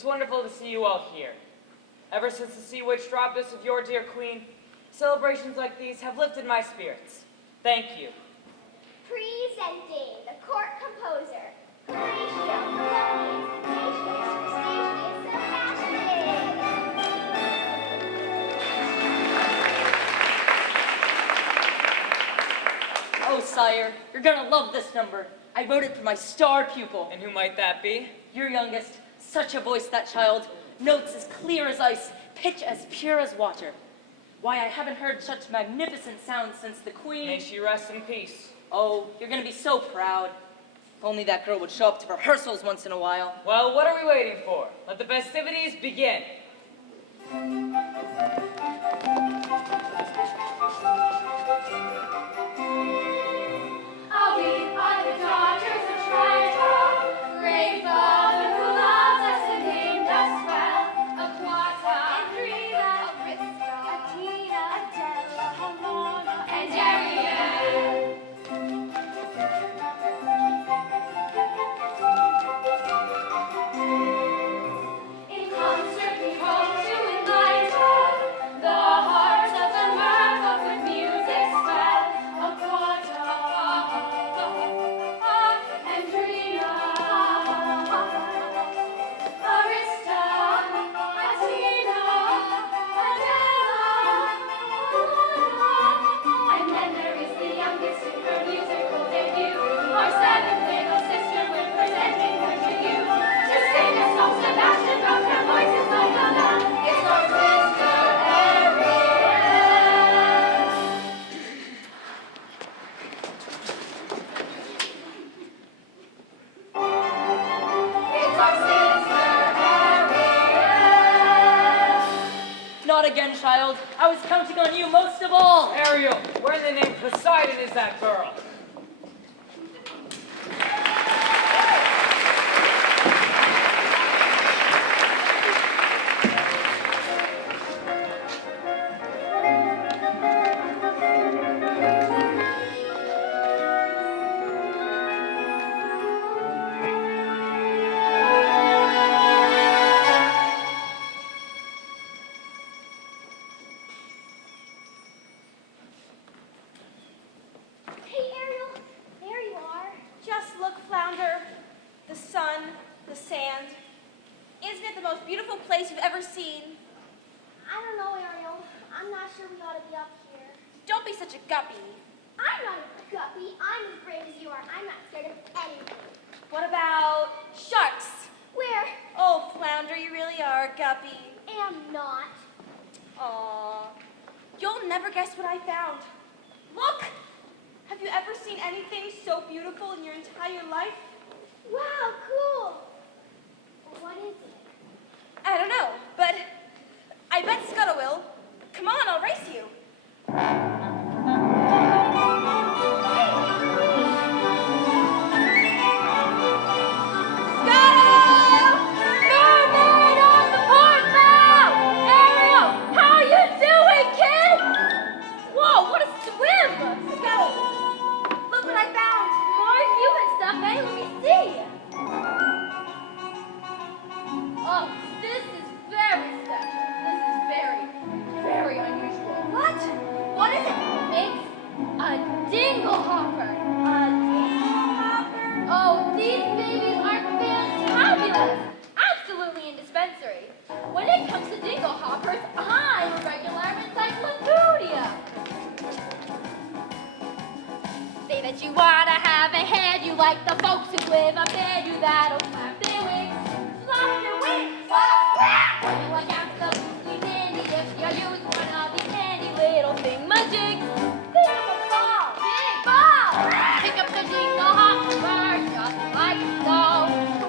It's wonderful to see you all here. Ever since the sea witch dropped us with your dear queen, celebrations like these have lifted my spirits. Thank you. Presenting the court composer, Horatio, Felix, Gazibash, so passionate. Oh, sire, you're gonna love this number. I wrote it for my star pupil. And who might that be? Your youngest. Such a voice, that child. Notes as clear as ice, pitch as pure as water. Why, I haven't heard such magnificent sounds since the queen... May she rest in peace. Oh, you're gonna be so proud. If only that girl would show up to rehearsals once in a while. Well, what are we waiting for? Let the festivities begin. I'll be on the daughters of Triton, great Father who loves us and named us well. Aquata, Andrea, Arista, Atina, Adela, Helena, and Ariel. In concert we hope to enlighten the hearts of the merfolk with music swell. Aquata, Andrea, Arista, Atina, Adela, and then there is the youngest in her musical debut, our seventh little sister, we're presenting her to you. To sing a song, Sebastian wrote, her voice is like a bell. It's our sister Ariel. It's our sister Ariel. Not again, child. I was counting on you most of all. Ariel, where in the name of Poseidon is that girl? Hey, Ariel, there you are. Just look, Flounder. The sun, the sand. Isn't it the most beautiful place you've ever seen? I don't know, Ariel. I'm not sure we ought to be up here. Don't be such a guppy. I'm not a guppy. I'm as brave as you are. I'm not scared of anything. What about sharks? Where? Oh, Flounder, you really are a guppy. Am not. Aw. You'll never guess what I found. Look! Have you ever seen anything so beautiful in your entire life? Wow, cool! What is it? I don't know, but I bet Scuttle will. Come on, I'll race you. Scuttle! Mermaid on the port bow! Ariel, how you doing, kid? Whoa, what a swim! Scuttle, look what I found. More human stuff, eh? Let me see. Oh, this is very special. This is very, very unusual. What? What is it? It's a dinglehopper. A dinglehopper? Oh, these babies are fantabulous. Absolutely indispensary. When it comes to dinglehoppers, I'm a regular encyclopedia. Say that you wanna have a head, you like the folks who live up there, you that'll flap their wings. Flap your wings! Flap, flap! You look absolutely dandy if you use one of these handy little thingamajigs. Think of a ball! Big ball! Pick up the dinglehopper just like so.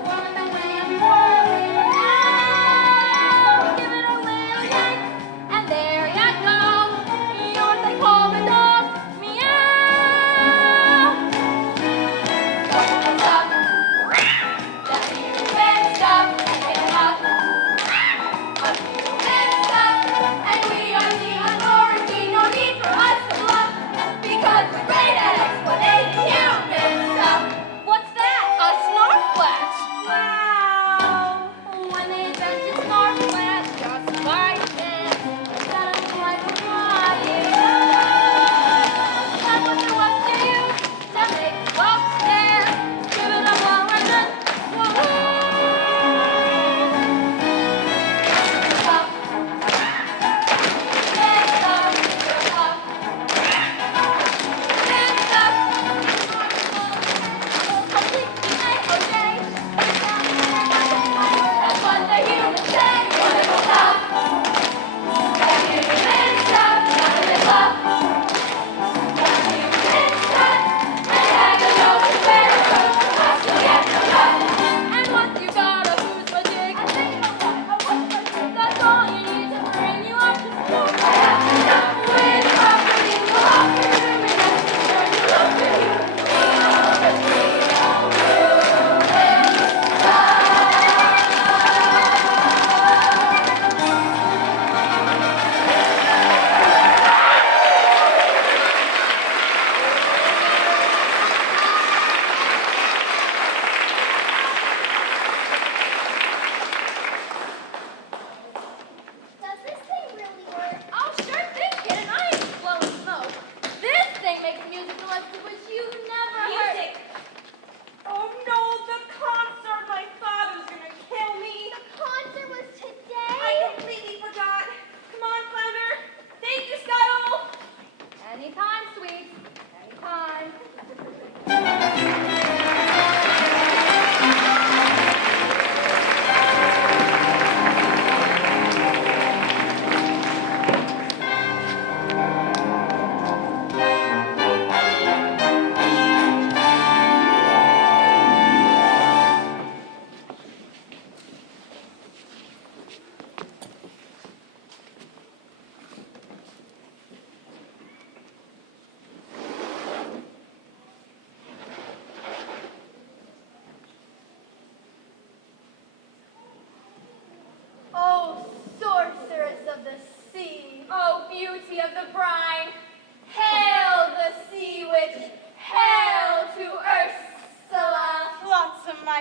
Whirl it away and whirl it around. Give it a little yank, and there you go. You're what they call the dog. Meow!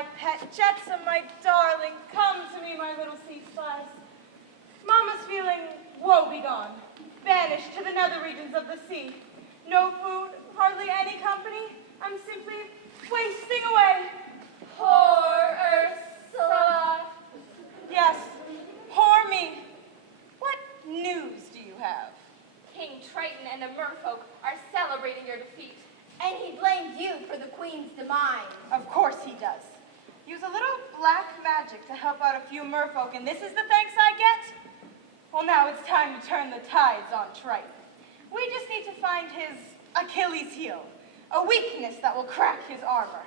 my pet jetsam, my darling, come to me, my little sea spice. Mama's feeling woebegone, banished to the nether regions of the sea. No food, hardly any company. I'm simply wasting away. Poor Ursula. Yes, poor me. What news do you have? King Triton and the merfolk are celebrating your defeat. And he blames you for the queen's demise. Of course he does. Use a little black magic to help out a few merfolk, and this is the thanks I get? Well, now it's time to turn the tides on Triton. We just need to find his Achilles heel, a weakness that will crack his armor.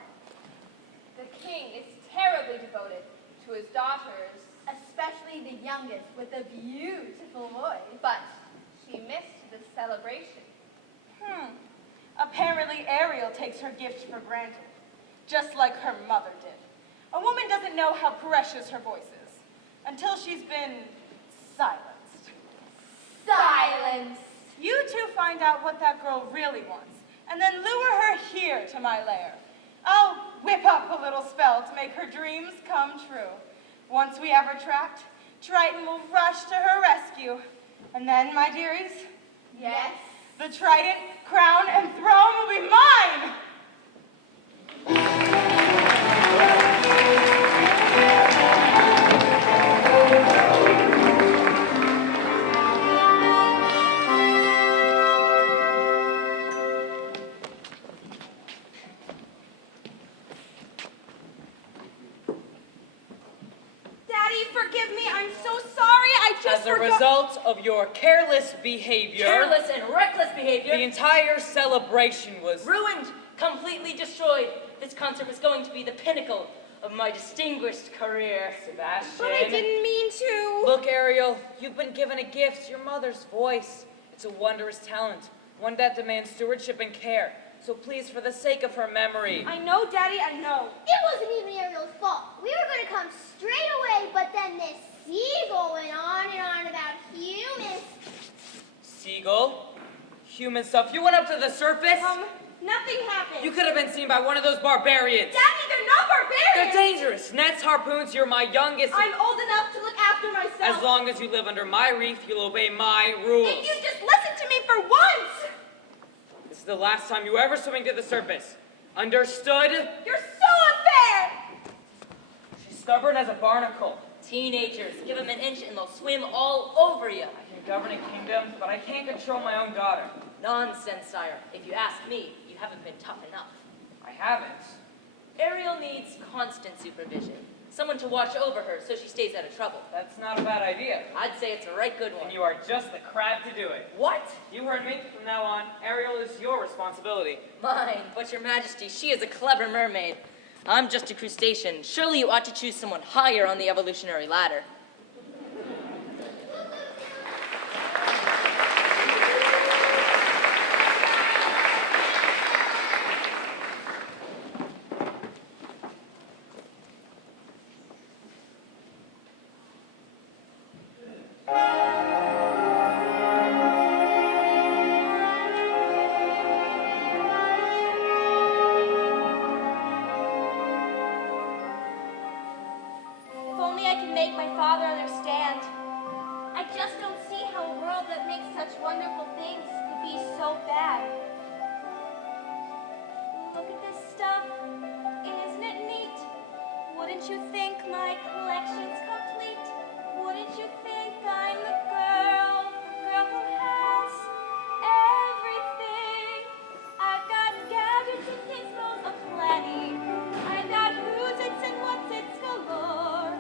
The king is terribly devoted to his daughters, especially the youngest with a beautiful voice. But she missed the celebration. Apparently Ariel takes her gift for granted, just like her mother did. A woman doesn't know how precious her voice is until she's been silenced. Silence! You two find out what that girl really wants, and then lure her here to my lair. I'll whip up a little spell to make her dreams come true. Once we have her tracked, Triton will rush to her rescue. And then, my dearies, Yes? the trident, crown, and throne will be mine! Daddy, forgive me. I'm so sorry. I just As a result of your careless behavior, Careless and reckless behavior. the entire celebration was Ruined, completely destroyed. This concert was going to be the pinnacle of my distinguished career. Sebastian. But I didn't mean to. Look, Ariel, you've been given a gift, your mother's voice. It's a wondrous talent, one that demands stewardship and care. So please, for the sake of her memory. I know, Daddy, I know. It wasn't even Ariel's fault. We were going to come straight away, but then this seagull went on and on about humans. Seagull? Human stuff. You went up to the surface? Nothing happened. You could have been seen by one of those barbarians. Daddy, they're not They're barbarians. dangerous. Nets, harpoons, you're my youngest. I'm old enough to look after myself. As long as you live under my reef, you'll obey my rules. If you just listen to me for once. This is the last time you ever swimming to the surface. Understood? You're so unfair. She's stubborn as a barnacle. Teenagers, give them an inch and they'll swim all over you. I can govern a kingdom, but I can't control my own daughter. Nonsense, sire. If you ask me, you haven't been tough enough. I haven't. Ariel needs constant supervision. Someone to watch over her so she stays out of trouble. That's not a bad idea. I'd say it's a right good one. And you are just the crab to do it. What? You heard me. From now on, Ariel is your responsibility. Mine, but your majesty, she is a clever mermaid. I'm just a crustacean. Surely you ought to choose someone higher on the evolutionary ladder. If only I can make my father understand. I just don't see how a world that makes such wonderful things could be so bad. Look at this stuff. Isn't it neat? Wouldn't you think my collection's complete? Wouldn't you think I'm the girl who has everything? I've got gadgets and gizmos aplenty. I've got who's its and what's its galore.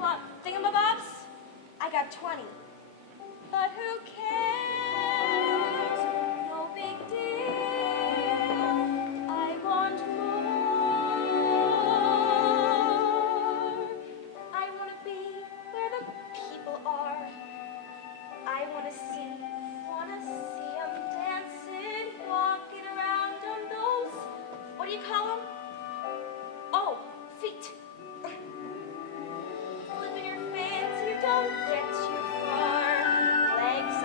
Want thingamabobs? I got 20. But who cares? No big deal. I want more. I want to be where the people are. I want to see them dancing, walking around on those, what do you call them? Oh, feet. Flipping your fans, you don't get too far. Legs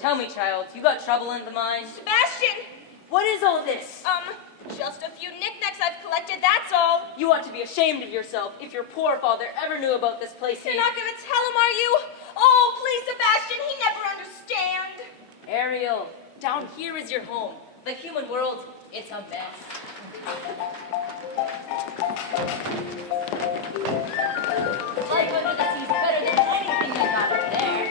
Tell me, child, you got trouble in the mine? Sebastian! What is all this? Just a few knickknacks I've collected, that's all. You ought to be ashamed of yourself if your poor father ever knew about this place. You're not gonna tell him, are you? Oh, please, Sebastian, he never understand. Ariel, down here is your home. The human world, it's a mess. Life under the sea is better than anything I got up there.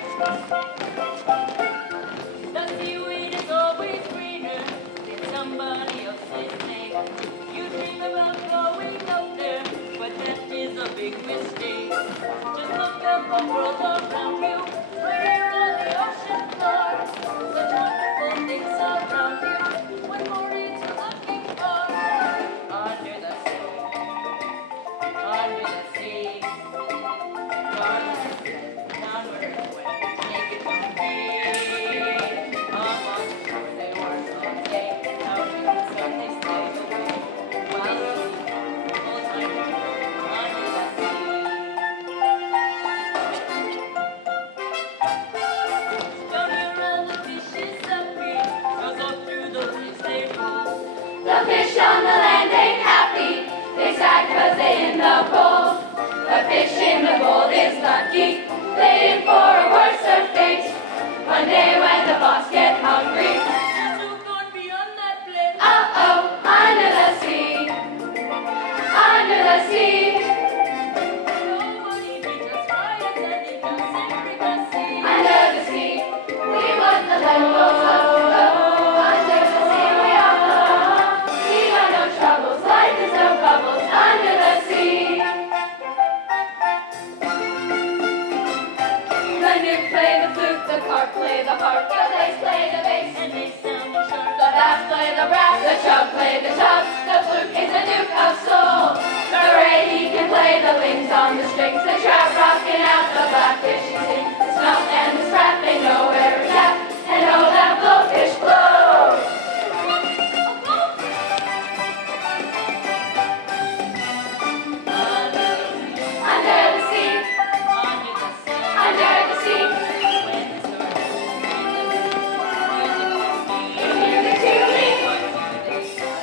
The seaweed is always greener in somebody else's name. You dream about going up there, but that is a big mistake. Just look at the world around you, right here on the ocean floor. Such wonderful things around you, what more is you looking for? Under the sea, under the sea. Downward when take it from me. Up on the shore they were someday. Out in the sun they stayed away. While the full time under the sea. Down here all the fishes that breathe, goes up through the waves they roll. The fish on the land ain't happy, they sad 'cause they in the cold. The fish in the gold is lucky, they in for a worse fate. One day when the boss get hungry, Just who gone beyond that place? uh-oh, under the sea, under the sea. Nobody beats us right and it just simply the sea. Under the sea, we want the locals up to go. Under the sea, we all know. We got no troubles, life is no bubbles. Under the sea. The newt play the flute, the carp play the harp, the bass play the bass, And they sound sharp. the bass play the brass, the chub play the chub. The flute is the duke of soul. The ray he can play the wings on the strings, the trout rocking out, the blackfish he sings, the smelt and the sprat they know where it's at, and oh that blowfish blows. Under the sea, Under the sun. under the sea. When the storm Music to me,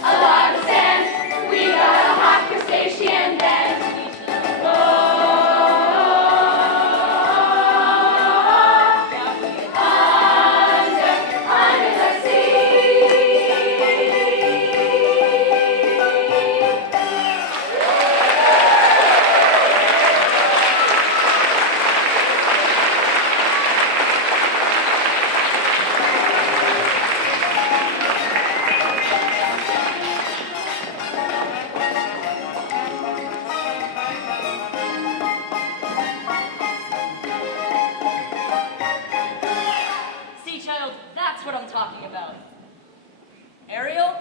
a lot of sand. We got a hot crustacean band. Under the sea. See, child, that's what I'm talking about. Ariel?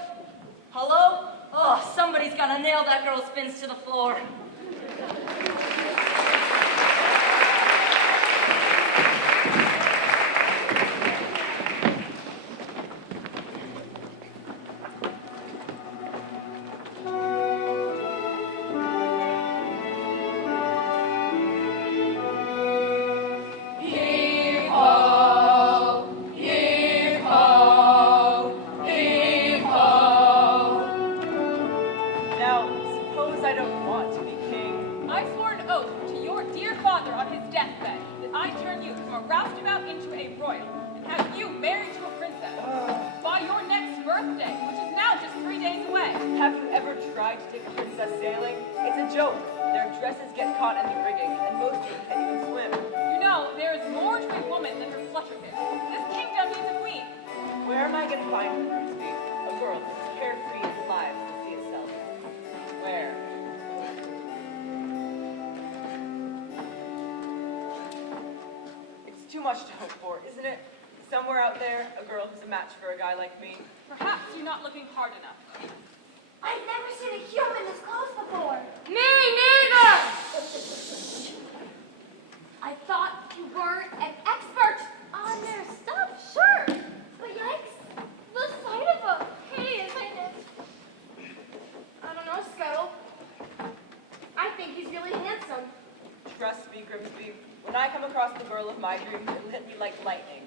Hello? Oh, somebody's gotta nail that girl's fins to the floor. Heave ho, heave ho, heave ho. Now, suppose I don't want to be king. I swore an oath to your dear father on his deathbed that I'd turn you from a roustabout into a royal and have you married to a princess by your next birthday, which is now just 3 days away. Have you ever tried to take a princess sailing? It's a joke. Their dresses get caught in the rigging, and most of them can't even swim. You know, there is more to a woman than her flutter hair. This kingdom needs a queen. Where am I going to find her, Grimsby? A girl who's carefree and alive to see itself. Where? It's too much to hope for, isn't it? Somewhere out there, a girl who's a match for a guy like me. Perhaps you're not looking hard enough. I've never seen a human this close before. Me neither! I thought you weren't an expert on their stuff, sure. But yikes, the sight of a hideous highness. I don't know, Scuttle. I think he's really handsome. Trust me, Grimsby. When I come across the girl of my dreams, it'll hit me like lightning.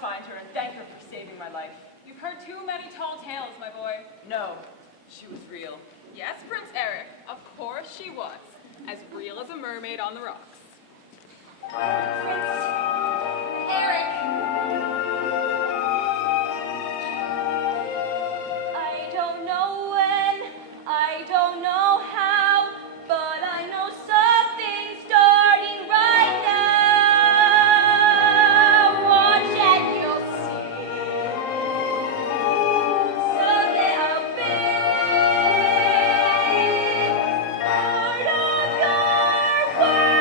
find her and thank her for saving my life. You've heard too many tall tales, my boy. No, she was real. Yes, Prince Eric, of course she was. As real as a mermaid on the rocks. Prince Eric. I don't know when, I don't know how, but I know something's starting right now. Watch and you'll see. Someday I'll be part of your world.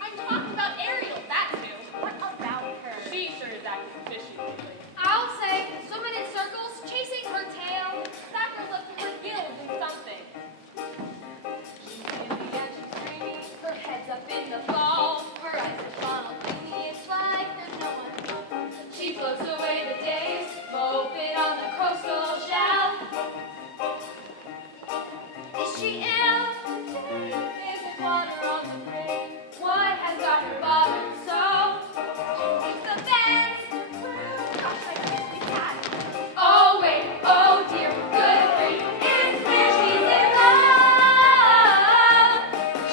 I'm talking about Ariel, that's who. What about her? She sure is acting fishy lately. I'll say, swimming in circles, chasing her tail. That girl left her gills in something. She's windy and she's rainy, her head's up in the fall. Her eyes are funnel cleany, it's like there's no one home. She floats away the days, moping on the coastal shelf. Is she ill? Is it water on the grave? What has got her bothered so? It's the bends. Gosh, I wish we had. Oh wait, oh dear, good grief, it's clear she's in love.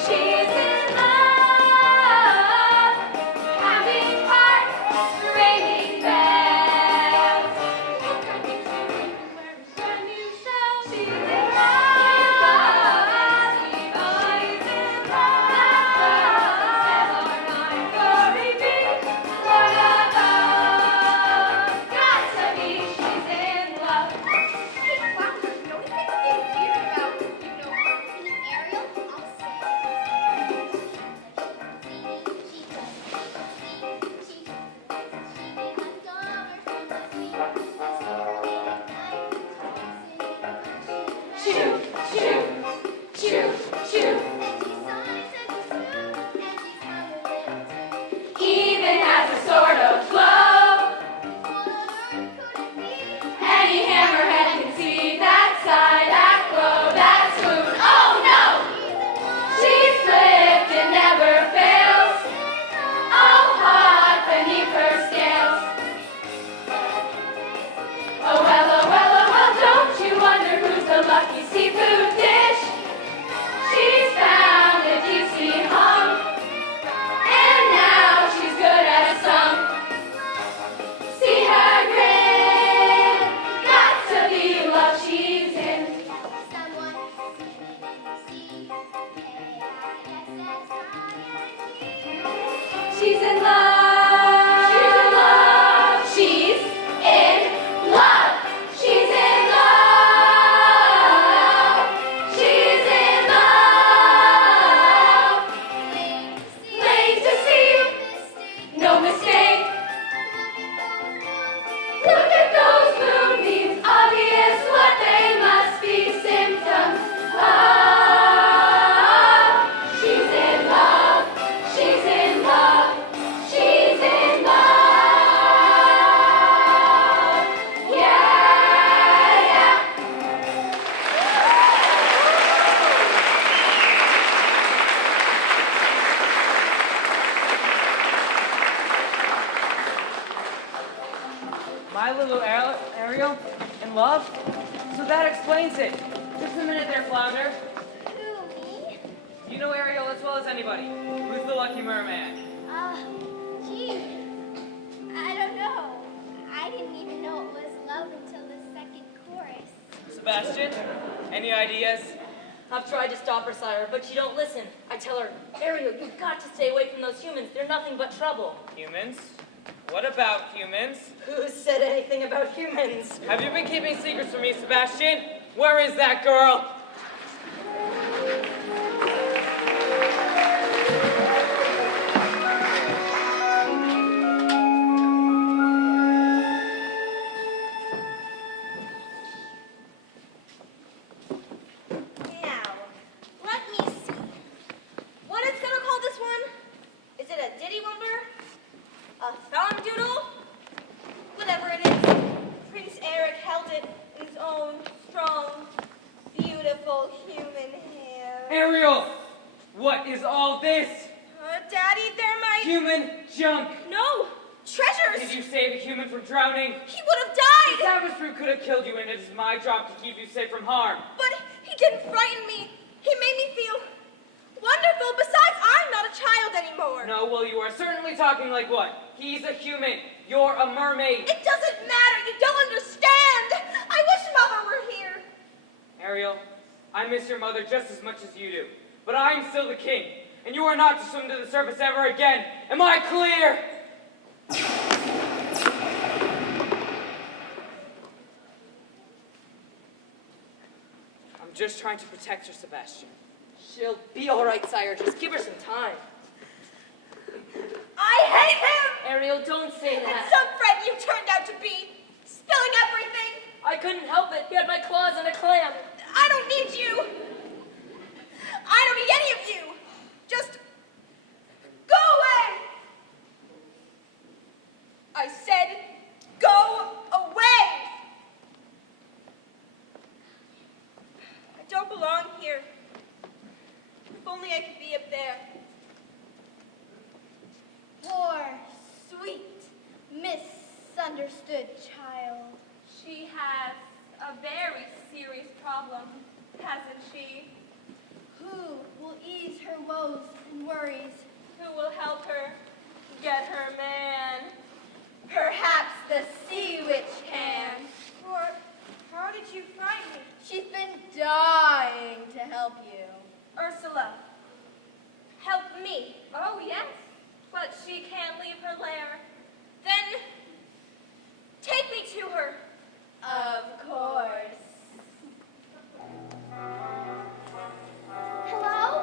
She's in love. Having heart, ringing bells. Brand new shoes, brand new shows. She's in love. She's in love. Cori B. What about? Got to be, she's in love. Hey, Flounder, notice anything weird about, Arlington and Ariel? I'll say. Choo, choo, choo, choo. Even has a sort of flow. Any hammerhead can see that side, that glow, that swoon. Oh no! She's flipped and never fails. Oh, hot beneath her scales. Oh well, oh well, oh well, don't you wonder who's the lucky seafood dish? She's found a deep sea hum, and now she's good at some. See her grin, got to be love she's in. She's in love. She's in love. She's in love. She's in love. She's in love. Plain to see, no mistake. Look at those moonbeams, obvious what they must be, symptoms of. She's in love. She's in love. She's in love. Yeah, yeah. My little Ariel in love? So that explains it. Just a minute there, Flounder. Who, me? You know Ariel as well as anybody. Who's the lucky merman? Gee, I don't know. I didn't even know it was love until the second chorus. Sebastian, any ideas? I've tried to stop her, sire, but she don't listen. I tell her, Ariel, you've got to stay away from those humans. They're nothing but trouble. Humans? What about humans? Who said anything about humans? Have you been keeping secrets from me, Sebastian? Where is that girl? A thumb doodle? Whatever it is, Prince Eric held it in his own strong, beautiful human hand. Ariel! What is all this? Daddy, they're my... Human junk! No! Treasures! Did you save a human from drowning? He would have The died! savage brute could have killed you, and it is my job to keep you safe from harm. But he didn't frighten me. He made me feel wonderful. Besides, I'm not a child anymore. No, well, you are certainly talking like one. He's a human. You're a mermaid. It doesn't matter. You don't understand. I wish Mother were here. Ariel, I miss your mother just as much as you do. But I'm still the king, and you are not to swim to the surface ever again. Am I clear? I'm just trying to protect her, Sebastian. She'll be all right, sire. Just give her some time. I hate him. Ariel, don't say And that. some friend you turned out to be, spilling everything. I couldn't help it. You had my claws on a clam. I don't need you. I don't need any of you. Just go away. I said go away. I don't belong here. If only I could be up there. Poor, sweet, misunderstood child. She has a very serious problem, hasn't she? Who will ease her woes and worries? Who will help her get her man? Perhaps the sea witch can. Or how did you find me? She's been dying to help you. Ursula, help me. Oh, yes, but she can't leave her lair. Then take me to her. Of course. Hello?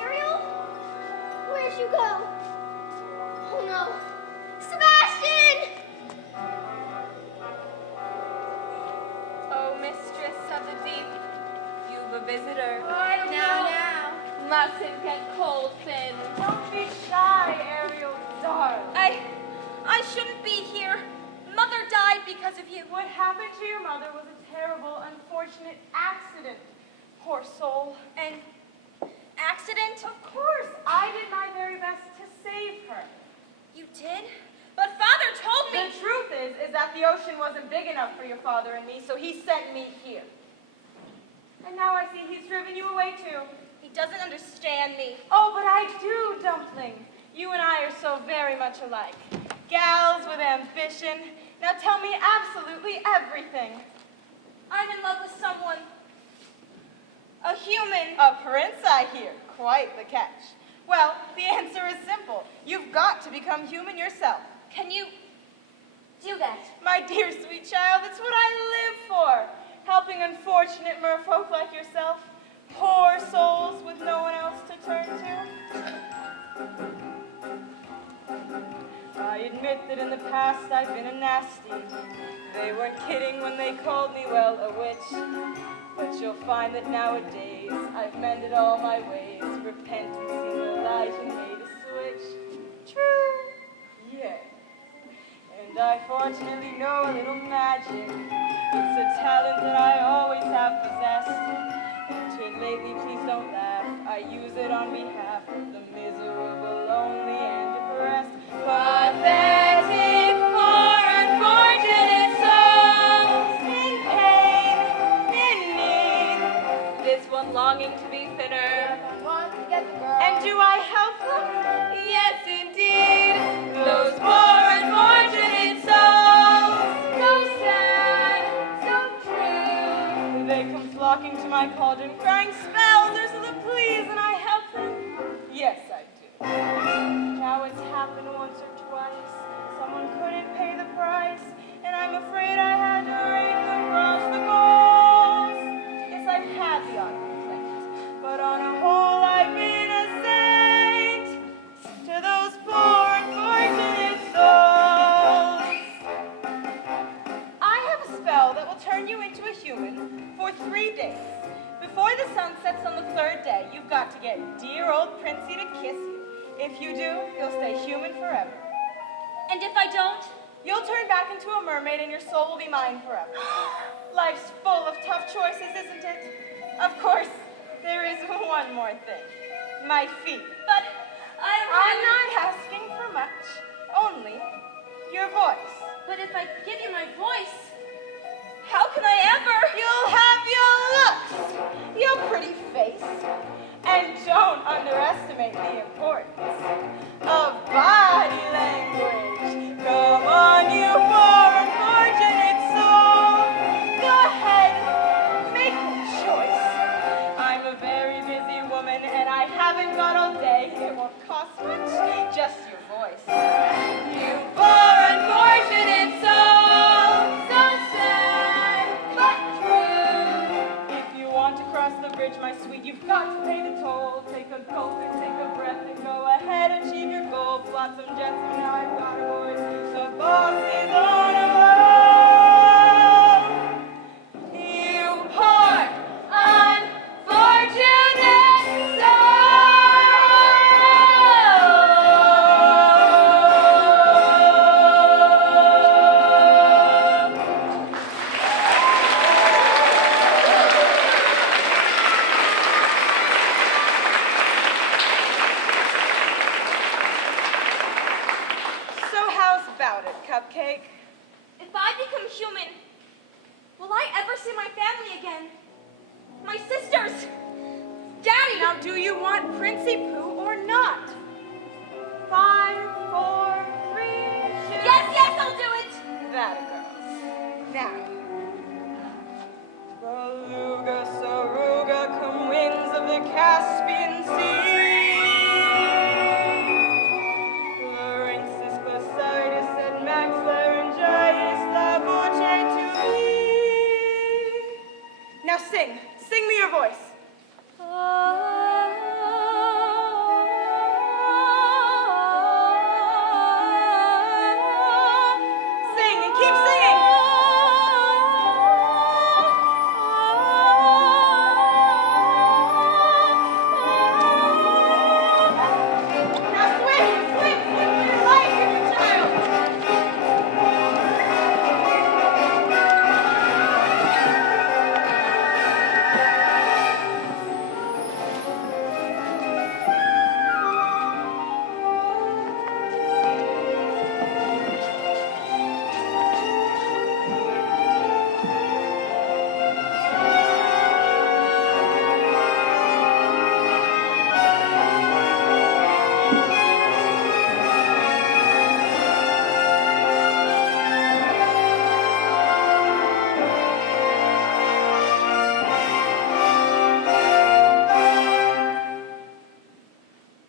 Ariel? Where'd you go? Oh no. Sebastian! Oh, mistress of the deep, you've a visitor. Now. Mustn't get cold, Finn. Don't be shy, Ariel, darling. I shouldn't be here. Mother died because of you. What happened to your mother was a terrible, unfortunate accident. Poor soul. An accident? Of course, I did my very best to save her. You did? But Father told me... The truth is that the ocean wasn't big enough for your father and me, so he sent me here. And now I see he's driven you away too. He doesn't understand me. Oh, but I do, Dumpling. You and I are so very much alike. Gals with ambition. Now tell me absolutely everything. I'm in love with someone. A human. A prince, I hear. Quite the catch. Well, the answer is simple. You've got to become human yourself. Can you do that? My dear sweet child, it's what I live for. Helping unfortunate merfolk like yourself. Poor souls with no one else to turn to. I admit that in the past I've been a nasty. They weren't kidding when they called me, well, a witch. But you'll find that nowadays I've mended all my ways, repented, seen the light, and made a switch. True. Yes. And I fortunately know a little magic. It's a talent that I always have possessed. Until lately, please don't laugh. I use it on behalf of the miserable, lonely, and depressed. Pathetic, poor, unfortunate souls in pain, in need. This one longing to be thinner. And do I help them? Yes, indeed. Those poor, unfortunate souls, So sad, so true. they come flocking to my cauldron, crying spells, Ursula, please, and I help them. Yes, I do. Now it's happened once or twice. Someone couldn't pay the price, and I'm afraid I had to rake across the goals. Yes, I've had the odd complaint, but on a whole I've been a saint to those poor unfortunate souls. I have a spell that will turn you into a human for 3 days. Before the sun sets on the 3rd day, you've got to get dear old Princey to kiss you. If you do, you'll stay human forever. And if I don't? You'll turn back into a mermaid and your soul will be mine forever. Life's full of tough choices, isn't it? Of course, there is one more thing. My feet. But I'm not asking for much. Only your voice. But if I give you my voice, How can I ever? You'll have your looks, your pretty face, and don't underestimate the importance of body language. Come on, you poor unfortunate soul. Go ahead, make a choice. I'm a very busy woman, and I haven't got all day. It won't cost much, just your voice. You poor unfortunate soul, so sad but true. If you want to cross the bridge, my sweet, you've got to pay the toll. Take a gulp and take a breath and go ahead, achieve your goal. Flotsam jetsam, now I've got a board. The boss is on a roll. You poor unfortunate soul. So how's about it, Cupcake? if I become human, will I ever see my family again? My sisters? Daddy! Now, do you want Princey Pooh or not? 5, 4, 3, 2. Yes, I'll do it! That girls. Now. Beluga, Saruga, come winds of the Caspian Sea. Larynxis, Glacitis, and Max Laryngitis, La Voce to me. Now sing me your voice. Sing and keep singing. Now swim for your life, you child.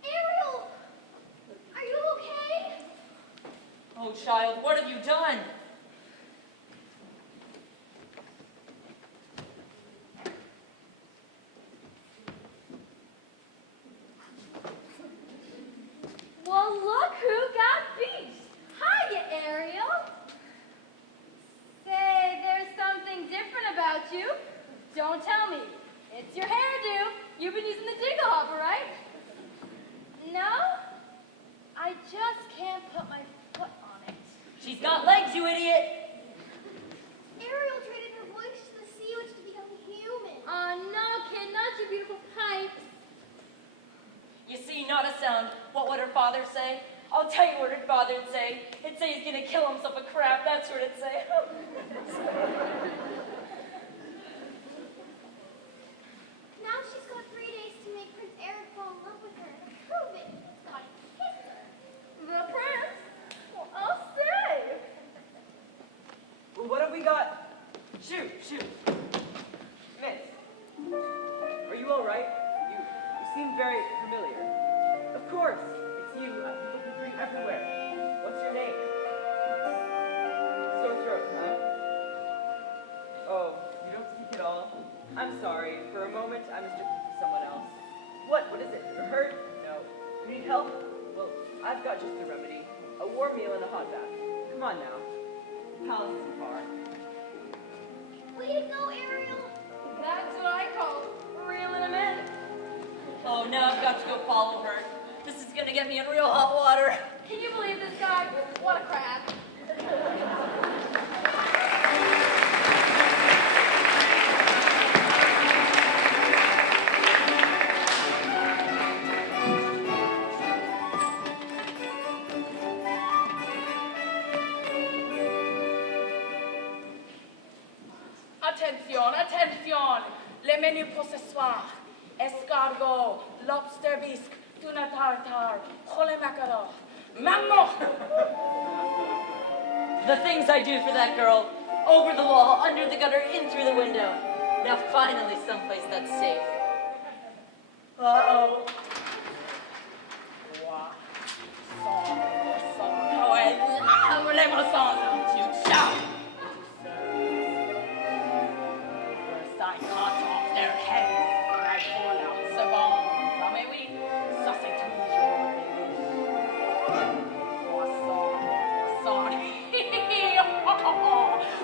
Ariel! Are you okay? Oh, child, what have you done? Well, look who got beached. Hiya, Ariel. Say, there's something different about you. Don't tell me. It's your hairdo. You've been using the jiggle hopper, right? No? I just can't put my foot on it. She's got legs, you idiot! Ariel traded her voice to the sea witch to become human. No, kid, not your beautiful pipes. You see, not a sound. What would her father say? I'll tell you what her father'd say. He'd say he's gonna kill himself a crap. That's what it'd say. Now she's got 3 days to make Prince Eric fall in love with her and prove it. Scotty kissed her. The prince? Well, I'll say. Well, what have we got? Shoot. Miss, are you all right? You seem very familiar. Of course, it's you. I've been looking for you everywhere. What's your name? Sore throat, huh? Oh, you don't speak at all? I'm sorry. For a moment, I mistook you for someone else. What is it? You're hurt? No. You need help? Well, I've got just the remedy. A warm meal and a hot bath. Come on now. The palace isn't far. Way to go, Ariel. That's what I call reeling him in. Oh, now I've got to go follow her. This is gonna get me in real hot water. Can you believe this guy? What a crap. Attention, attention! Le menu pour ce soir. Escargot, lobster bisque, tuna tartare, poulet macaron. Maman! The things I do for that girl. Over the wall, under the gutter, in through the window. Now finally someplace that's safe. Uh-oh. Wow. Song. How I love les song, don't you? Ciao! First I cut off their heads, and I pull out the bones. Ah, mais oui, ça c'est toujours Poisson.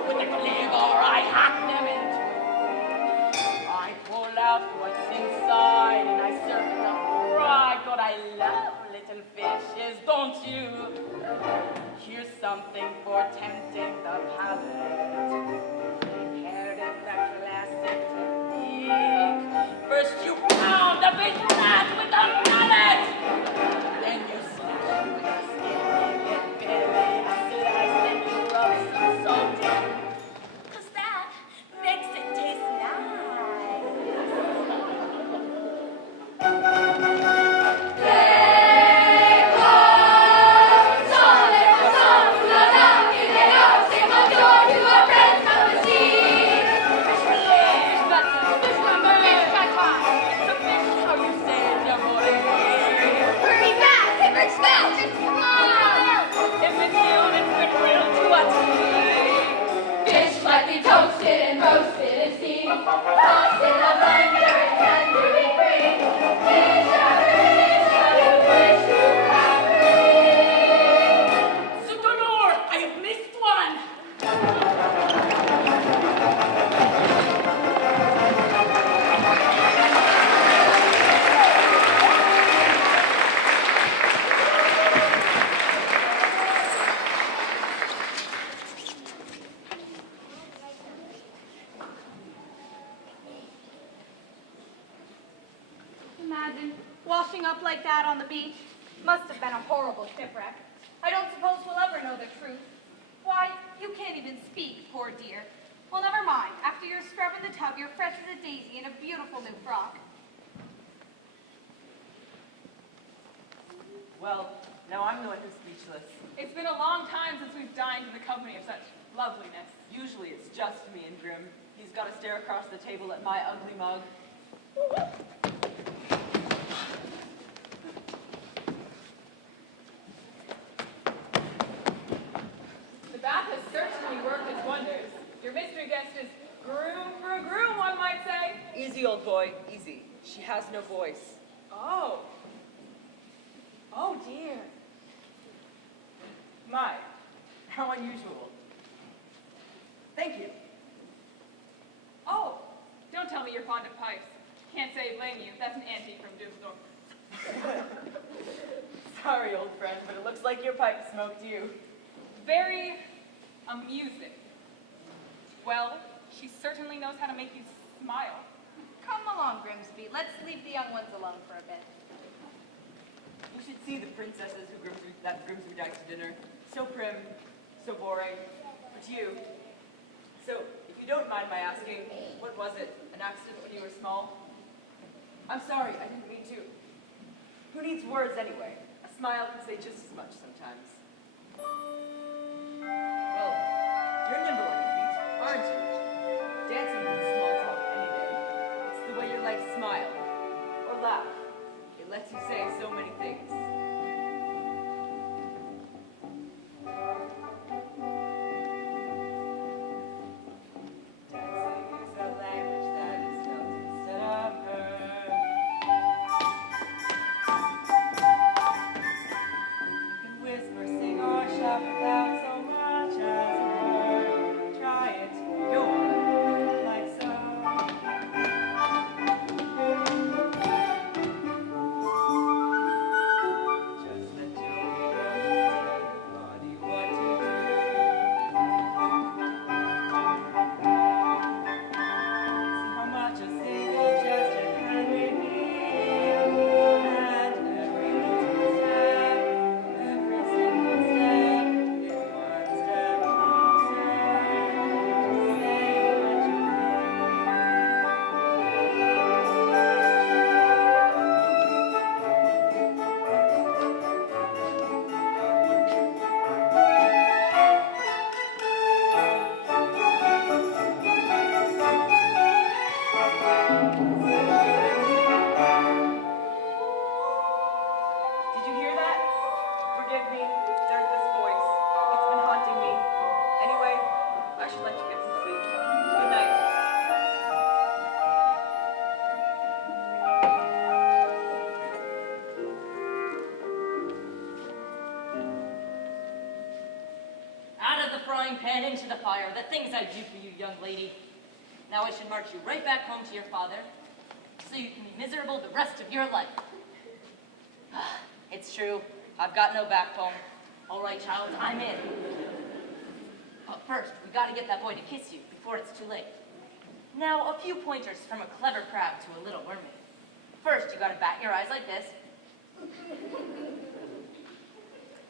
With the cleaver, I hack them in two. I pull out what's inside, and I serve it up right. God, I love little fishes, don't you? Here's something for tempting the palate. Prepared in the classic technique. First you pound the big rat with a mallet. Then you smash it with the skin and belly. After that I send you rub some salt in. 'Cause that makes it taste nice. Fish might be toasted and roasted and steamed, tossed in a blender and tandoori cream. Fish are you wish to have free. Sutonor, I have missed one. Imagine washing up like that on the beach. Must have been a horrible shipwreck. I don't suppose we'll ever know the truth. Why, you can't even speak, poor dear. Well, never mind. After you're scrubbing the tub, you're fresh as a daisy in a beautiful new frock. Well, now I'm the one who's speechless. It's been a long time since we've dined in the company of such loveliness. Usually it's just me and Grim. He's got to stare across the table at my ugly mug. The bath has certainly worked its wonders. Your mystery guest is groom for a groom, one might say. Easy, old boy, easy. She has no voice. Oh. Oh, dear. My, how unusual. Thank you. Oh, don't tell me you're fond of pipes. Can't say blame you. That's an antique from Dusseldorf. Sorry, old friend, but it looks like your pipe smoked you. Very amusing. Well, she certainly knows how to make you smile. Come along, Grimsby. Let's leave the young ones alone for a bit. You should see the princesses who Grimsby danced to dinner. So prim, so boring. But you. So, if you don't mind my asking, what was it? An accident when you were small? I'm sorry, I didn't mean to. Who needs words anyway? A smile can say just as much sometimes. Well, you're nimble on your feet, aren't you? Dancing beats small talk any day. It's the way your legs smile. Or laugh. It lets you say so many things. Dancing is a language that is felt instead of heard. You can whisper, sing, or shout without so much as a word. Try it. Go on. Like so. Just let your emotions tell your body what to do. See how much a single gesture can reveal. And every little step, every single step is Forgive me, there's this voice. It's been haunting me. Anyway, I should let you get some sleep. Good night. Out of the frying pan into the fire. The things I do for you, young lady. Now I should march you right back home to your father, so you can be miserable the rest of your life. It's true. I've got no backbone. All right, child, I'm in. But first, we gotta get that boy to kiss you before it's too late. Now, a few pointers from a clever crab to a little mermaid. First, you gotta bat your eyes like this.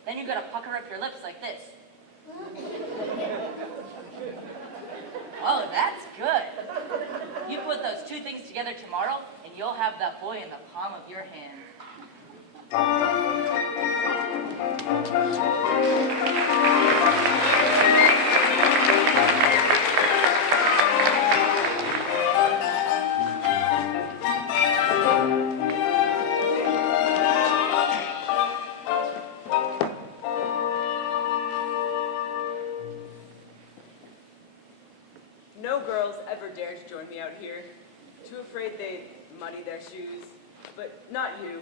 Then you gotta pucker up your lips like this. Oh, that's good. You put those two things together tomorrow, and you'll have that boy in the palm of your hand. No girls ever dare to join me out here. Too afraid they'd muddy their shoes. But not you.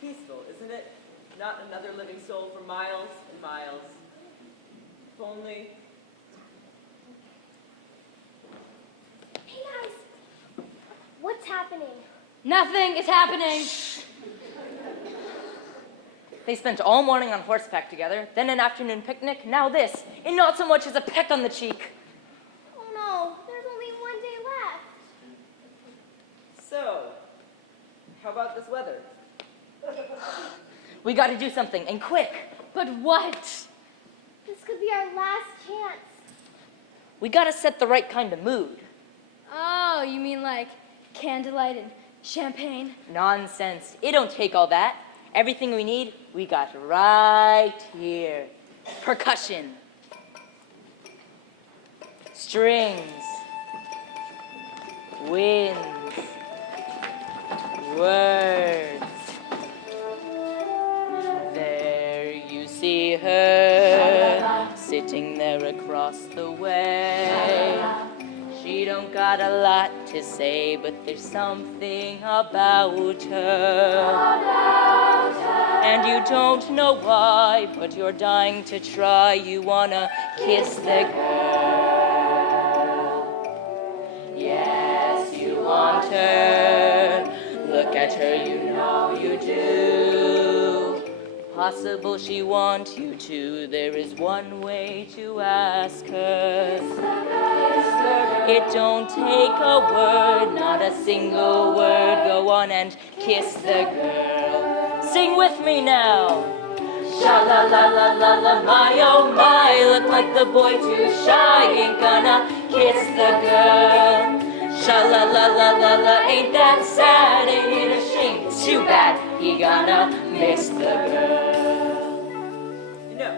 Peaceful, isn't it? Not another living soul for miles and miles. If only... Hey guys, what's happening? Nothing is happening. They spent all morning on horseback together, then an afternoon picnic, now this, and not so much as a peck on the cheek. Oh no, there's only one day left. So, how about this weather? We gotta do something, and quick. But what? This could be our last chance. We gotta set the right kind of mood. Oh, you mean like candlelight and champagne? Nonsense. It don't take all that. Everything we need, we got right here. Percussion. Strings. Winds. Words. There you see her, sitting there across the way. She don't got a lot to say, but there's something about her. And you don't know why, but you're dying to try. You wanna kiss the girl. Yes, you want her. Look at her, you know you do. Possible she wants you to. There is one way to ask her. It don't take a word, not a single word. Go on and kiss the girl. Sing with me now. Sha la la la la la, my oh my. Look like the boy too shy, ain't gonna kiss the girl. Sha la la la la la, ain't that sad? Ain't it a shame? It's too bad he gonna miss the girl. You know,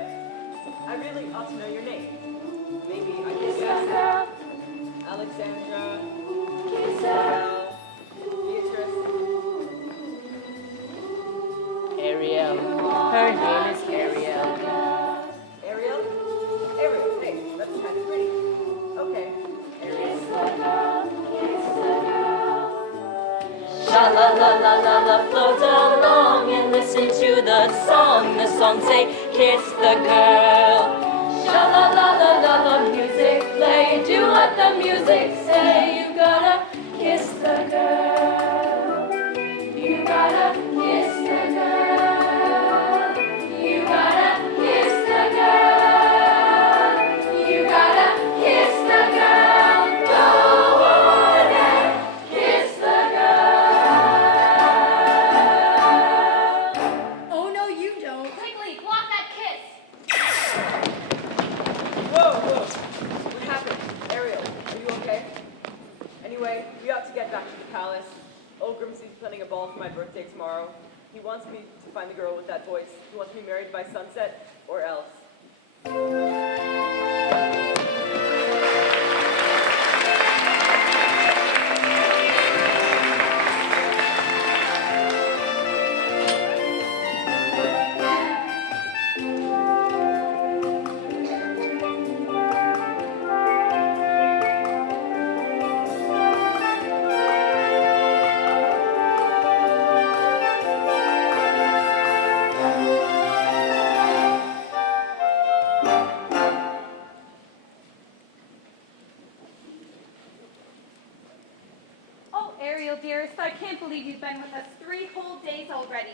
I really ought to know your name. Maybe I can guess. Alexandra, Isabel, Beatrice. Ariel. Her name is Ariel. Ariel? Ariel, hey, that's kind of pretty. Okay. Ariel. Sha la la la la la, float along and listen to the song. The song say, kiss the girl. Sha la la la la la, music play. Do what the music say. You gotta kiss the girl. You gotta kiss the girl. You gotta kiss the girl. You gotta kiss the girl. Go on and kiss the girl. Oh no, you don't. Quickly, block that kiss. Whoa, whoa. What happened? Ariel, are you okay? Anyway, we ought to get back to the palace. Old Grimsby's planning a ball for my birthday tomorrow. He wants me to find the girl with that voice. He wants me married by sunset or else. Ariel, dearest, I can't believe you've been with us 3 whole days already.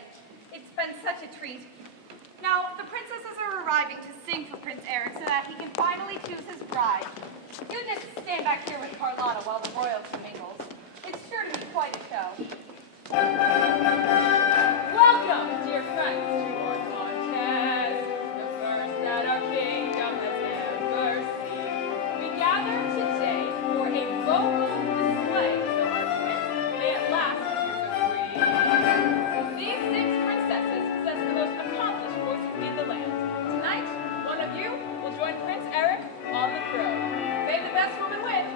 It's been such a treat. Now, the princesses are arriving to sing for Prince Eric so that he can finally choose his bride. You just stand back here with Carlotta while the royalty mingles. It's sure to be quite a show. Welcome, dear friends, to our contest, the first that our kingdom has ever seen. We gather today for a vocal display so our prince may at last choose a queen. These 6 princesses possess the most accomplished voices in the land. Tonight, one of you will join Prince Eric on the throne. May the best woman win.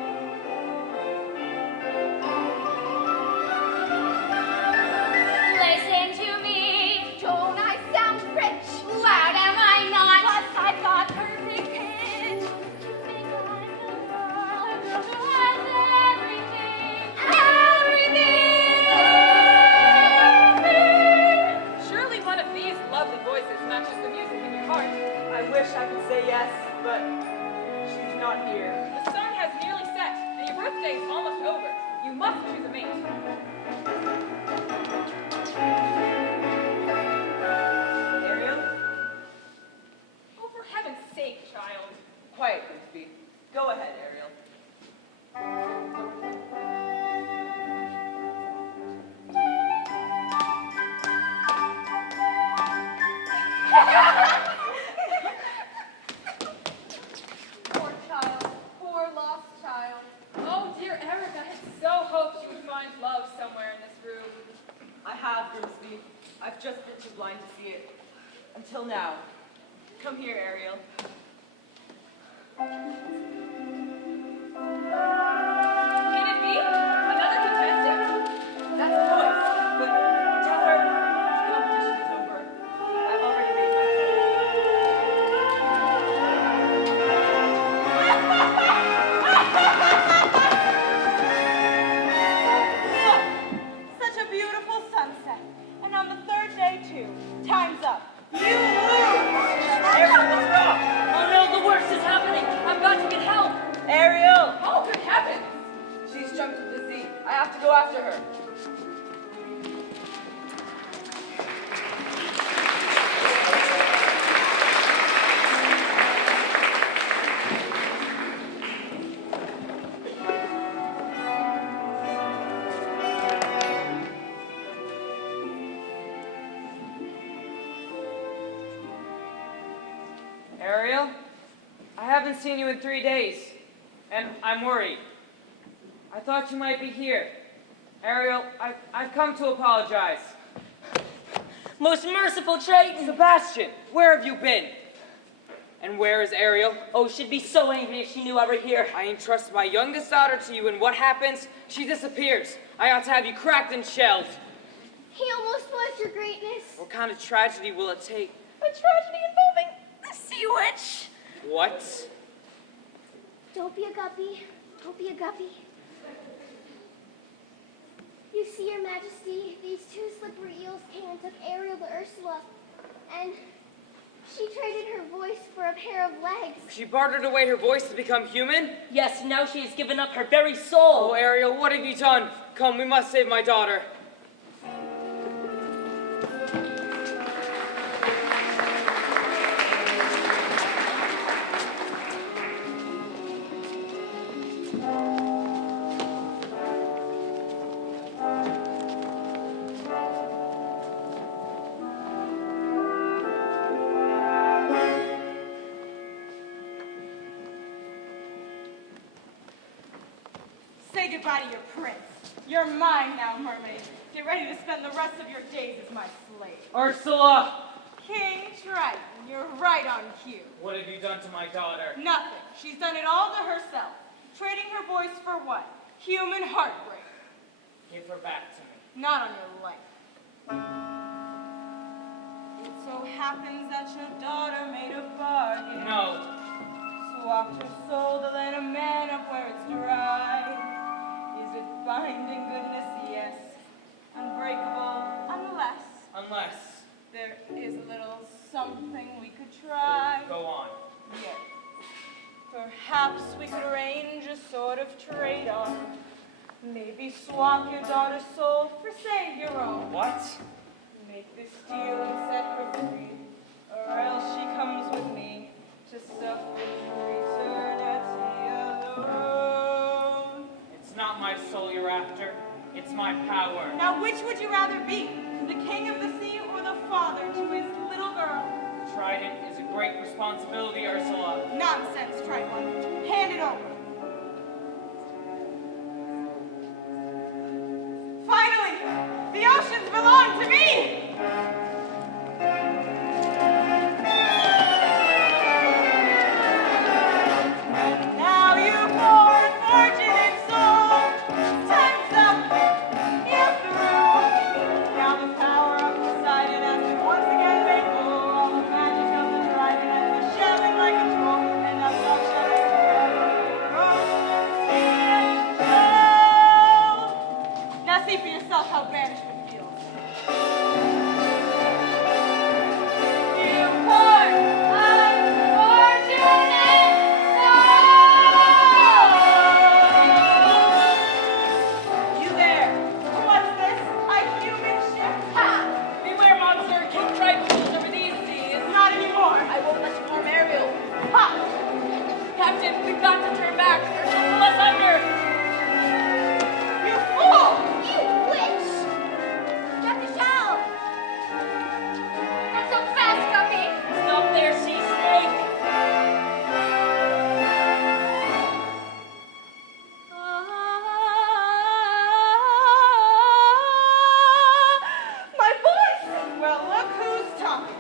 Listen to me. Don't I sound rich? Loud am I not? Plus I've got perfect pitch. You think I'm the girl who has everything? Everything! Surely one of these lovely voices matches the music in your heart. I wish I could say yes, but she's not here. The sun has nearly set, and your birthday is almost over. You must choose a mate. Ariel? Oh, for heaven's sake, child. Quiet, Grigsby. Go ahead, Ariel. Poor child. Poor lost child. Oh, dear Eric, I had so hoped you would find love somewhere in this room. I have, Grimsby. I've just been too blind to see it. Until now. Come here, Ariel. Can it be? Another contestant? That's the voice. But tell her the competition is over. I've already made my Such a beautiful sunset. And on the 3rd day, too. Time's up. Ariel, what's wrong? Oh no, the worst is happening. I've got to get help. Ariel! Oh, good heavens! She's jumped into the sea. I have to go after her. Ariel, I haven't seen you in 3 days, and I'm worried. I thought you might be here. Ariel, I've come to apologize. Most merciful Triton. Sebastian, where have you been? And where is Ariel? Oh, she'd be so angry if she knew I were here. I entrust my youngest daughter to you, and what happens? She disappears. I ought to have you cracked and shelled. He almost was, your greatness. What kind of tragedy will it take? A tragedy involving the sea witch. What? Don't be a guppy. Don't be a guppy. You see, Your Majesty, these 2 slippery eels came and took Ariel to Ursula, and she traded her voice for a pair of legs. She bartered away her voice to become human? Yes, now she has given up her very soul. Oh, Ariel, what have you done? Come, we must save my daughter. Say goodbye to your prince. You're mine now, Mermaid. Get ready to spend the rest of your days as my slave. Ursula! King Triton, you're right on cue. What have you done to my daughter? Nothing. She's done it all to herself. Trading her voice for what? Human heartbreak. Give her back to me. Not on your life. It so happens that your daughter made a bargain. No. Swapped her soul to let a man up where it's dry. Is it binding goodness? Yes. Unbreakable, unless there is a little something we could try. Go on. Yes. Perhaps we could arrange a sort of trade-off. Maybe swap your daughter's soul for, say, your own. What? Make this deal and set her free, or else she comes with me to suffer eternity alone. It's not my soul you're after. It's my power. Now, which would you rather be? The king of the sea or the father to his little girl? Trident is a great responsibility, Ursula. Nonsense, trite one. Hand it over. Finally, the oceans belong to me! Now you poor unfortunate soul, time's up, you're through. Now the power of Poseidon has been once again made full. All the magic of the trident has been shelling like a troll, and I'm not shelling Now see for yourself how banishment feels. You poor, unfortunate soul! You there? What's this? A human ship? Ha! Beware, monster. King Trident rules over these seas. Not anymore. I won't let you harm Ariel. Ha! Captain, we've got to turn back. Or she'll pull us under. You fool! You witch! Drop the shell! Not so fast, Guppy! Stop there, sea snake. My voice! Well, look who's talking.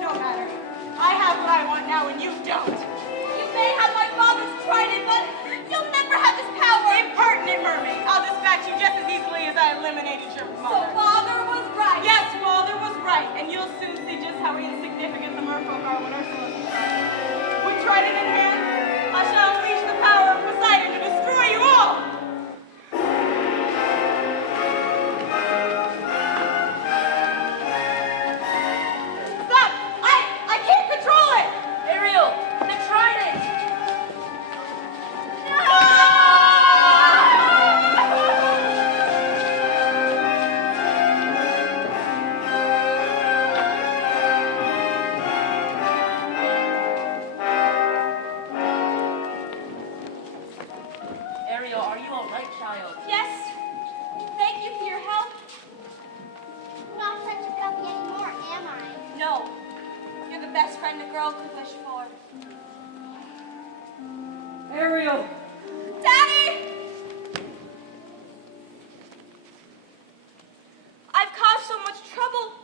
No matter. I have what I want now and you don't. You may have my father's trident, but you'll never have his power. Impertinent mermaid. I'll dispatch you just as easily as I eliminated your So mother. father was right. Yes, father was right, and you'll soon see just how insignificant the merfolk are when Ursula's in charge. With trident in hand, I shall unleash the power of Poseidon to destroy you all! Stop! I can't control it! Ariel, the trident. Ariel, are you all right, child? Yes. Thank you for your help. Not such a guppy anymore, am I? No. You're the best friend a girl could wish for. Ariel! Daddy! I've caused so much trouble.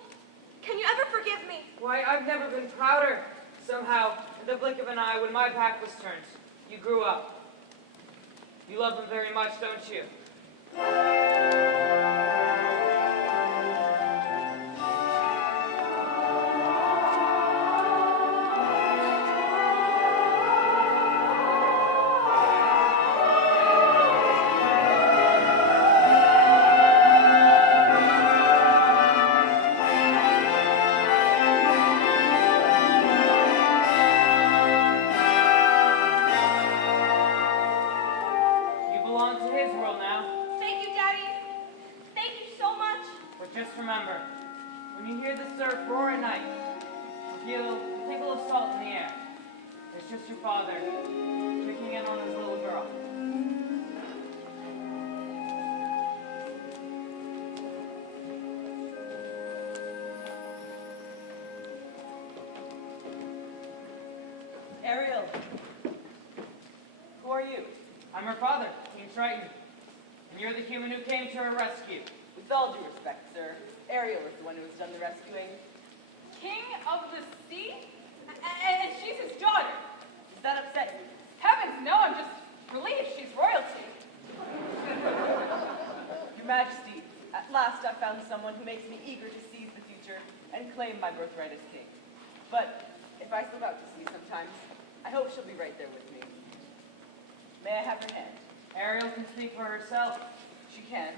Can you ever forgive me? Why, I've never been prouder. Somehow, in the blink of an eye, when my back was turned, you grew up. You love him very much, don't you? You belong to his world now. Thank you, Daddy. Thank you so much. But just remember, when you hear the surf roar at night, feel the tinkle of salt in the air. It's just your father checking in on his little girl. Ariel, who are you? I'm her father, King Triton. And you're the human who came to her rescue. With all due respect, sir, Ariel is the one who has done the rescuing. King of the sea? And she's his daughter. Does that upset you? Heavens, no, I'm just relieved she's royalty. Your Majesty, at last I found someone who makes me eager to seize the future and claim my birthright as king. But if I slip out to sea sometimes, I hope she'll be right there with me. May I have her hand? Ariel can speak for herself. She can.